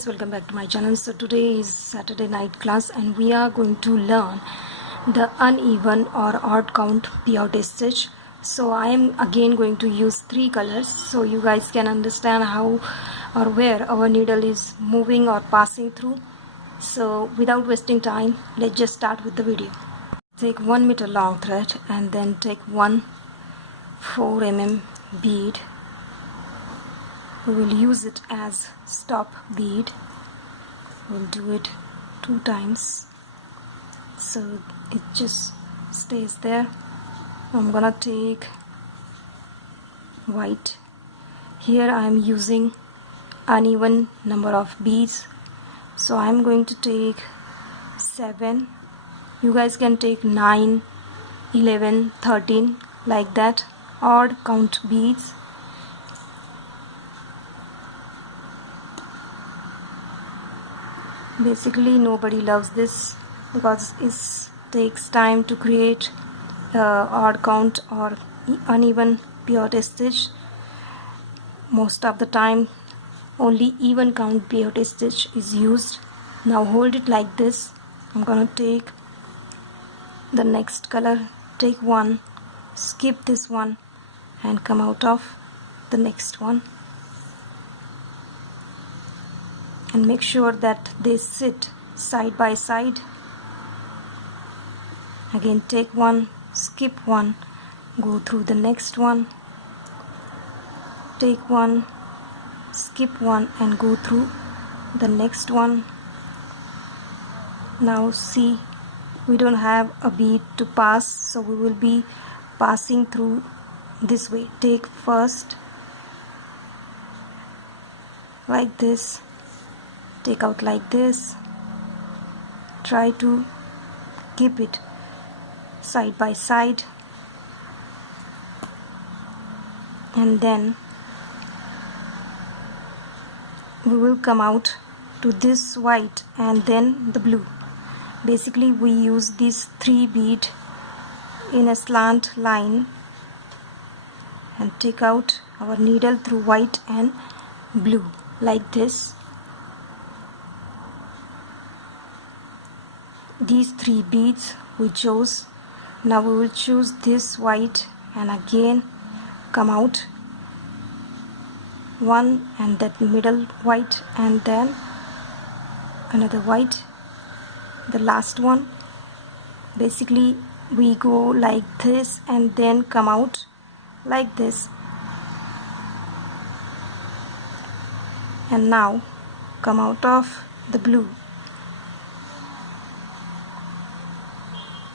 friends, welcome back to my channel. So today is Saturday night class and we are going to learn the uneven or odd count peyote stitch. So I am again going to use three colors so you guys can understand how or where our needle is moving or passing through. So without wasting time, let's just start with the video. Take 1 meter long thread and then take one 4 mm bead. We will use it as stop bead. We'll do it 2 times so it just stays there. I'm gonna take white. Here I am using uneven number of beads, so I'm going to take 7. You guys can take 9, 11, 13 like that, odd count beads. Basically nobody loves this because it takes time to create odd count or uneven peyote stitch. Most of the time only even count peyote stitch is used. Now hold it like this. I'm gonna take the next color, take one, skip this one and come out of the next one. And make sure that they sit side by side. Again take one, skip one, go through the next one, take one, skip one and go through the next one. Now see, we don't have a bead to pass, so we will be passing through this way. Take first like this, take out like this, try to keep it side by side, and then we will come out to this white and then the blue. Basically we use these 3 bead in a slant line and take out our needle through white and blue like this. These 3 beads we chose. Now we will choose this white and again come out one and that middle white and then another white, the last one. Basically we go like this and then come out like this. And now come out of the blue.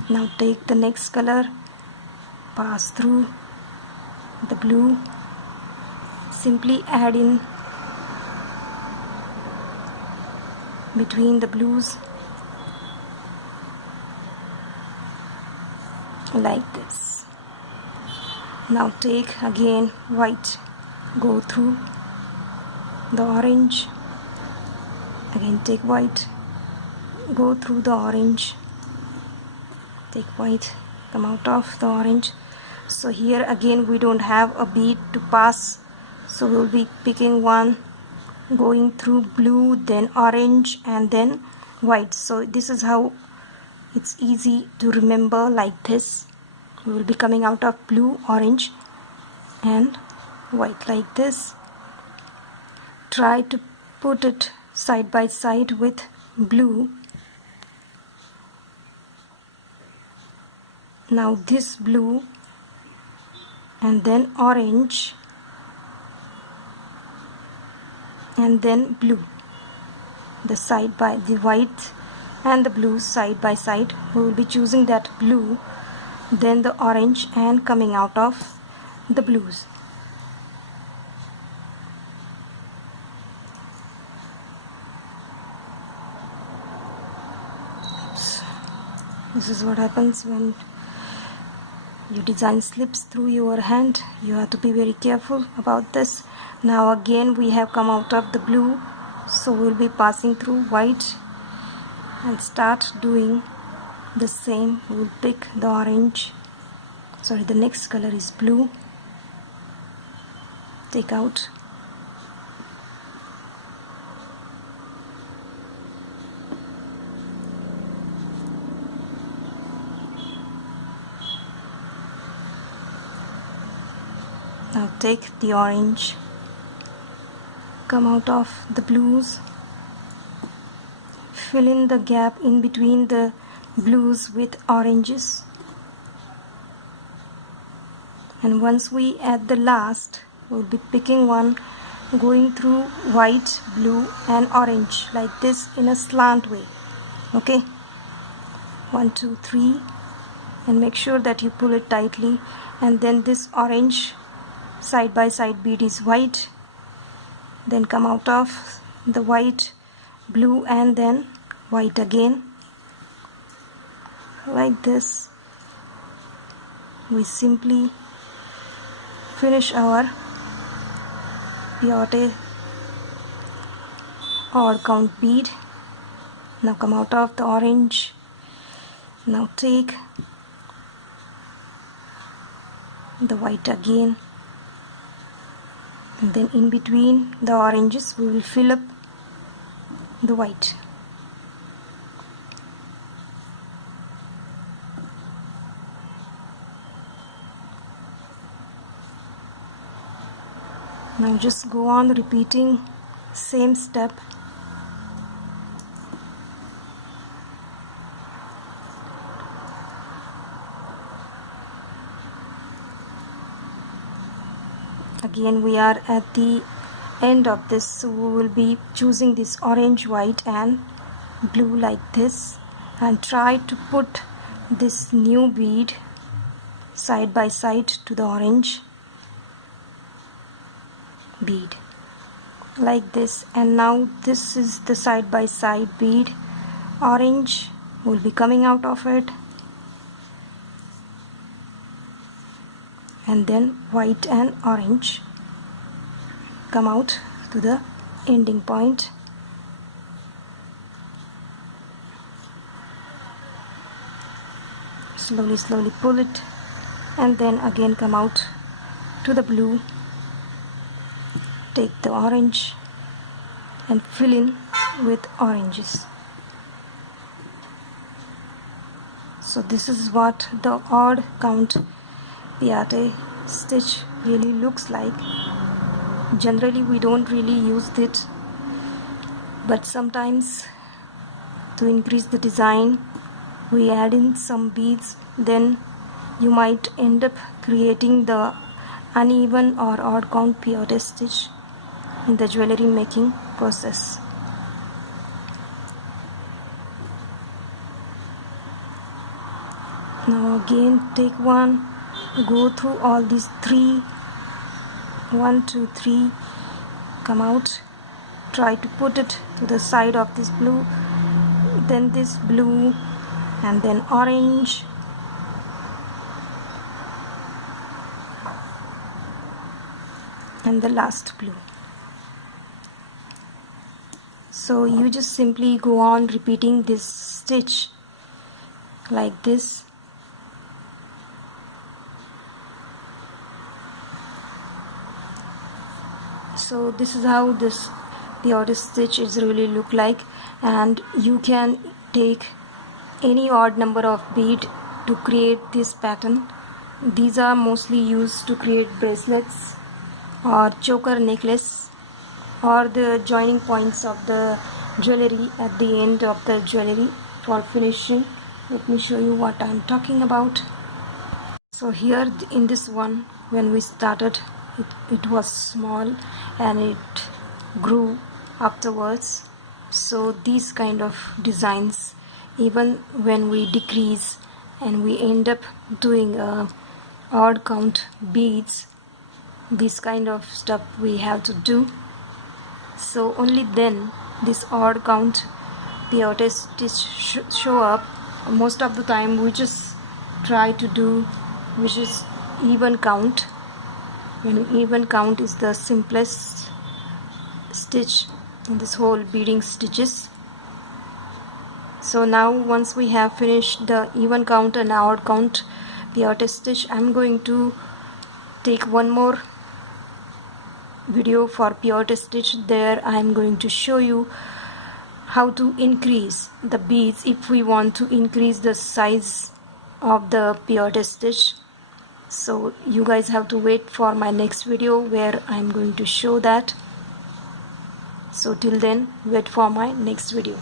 Now take the next color, pass through the blue, simply add in between the blues like this. Now take again white, go through the orange, again take white, go through the orange, take white, come out of the orange. So here again we don't have a bead to pass, so we'll be picking one, going through blue, then orange and then white. So this is how it's easy to remember, like this. We will be coming out of blue, orange and white like this. Try to put it side by side with blue. Now this blue and then orange and then blue, the side by the white and the blue side by side. We will be choosing that blue, then the orange and coming out of the blues. Oops. This is what happens when your design slips through your hand. You have to be very careful about this. Now again we have come out of the blue, so we'll be passing through white and start doing the same. We'll pick the orange, sorry, the next color is blue, take out Now take the orange, come out of the blues, fill in the gap in between the blues with oranges, and once we add the last, we'll be picking one going through white, blue and orange like this in a slant way. Okay, 1 2 3, and make sure that you pull it tightly, and then this orange side by side bead is white, then come out of the white, blue and then white again like this. We simply finish our peyote odd count bead. Now come out of the orange. Now take the white again, and then in between the oranges we will fill up the white. Now just go on repeating same step. Again we are at the end of this, so we will be choosing this orange, white and blue like this, and try to put this new bead side by side to the orange bead like this. And now this is the side by side bead. Orange will be coming out of it, and then white and orange come out to the ending point. Slowly pull it, and then again come out to the blue. Take the orange and fill in with oranges. So this is what the odd count peyote stitch really looks like. Generally we don't really use it, but sometimes to increase the design we add in some beads, then you might end up creating the uneven or odd count peyote stitch in the jewelry making process. Now again take one, go through all these three, 1 2 3, come out, try to put it to the side of this blue, then this blue, and then orange, and the last blue. So you just simply go on repeating this stitch like this. So this is how this peyote stitch is really look like, and you can take any odd number of bead to create this pattern. These are mostly used to create bracelets or choker necklace, or the joining points of the jewelry at the end of the jewelry for finishing. Let me show you what I am talking about. So here in this one, when we started, it was small and it grew afterwards. So these kind of designs, even when we decrease and we end up doing odd count beads, this kind of stuff we have to do. So only then this odd count peyote stitch show up. Most of the time we just try to do which is even count, and even count is the simplest stitch in this whole beading stitches. So now once we have finished the even count and odd count peyote stitch, I'm going to take one more video for peyote stitch. There I am going to show you how to increase the beads if we want to increase the size of the peyote stitch. So you guys have to wait for my next video where I'm going to show that. So till then, wait for my next video.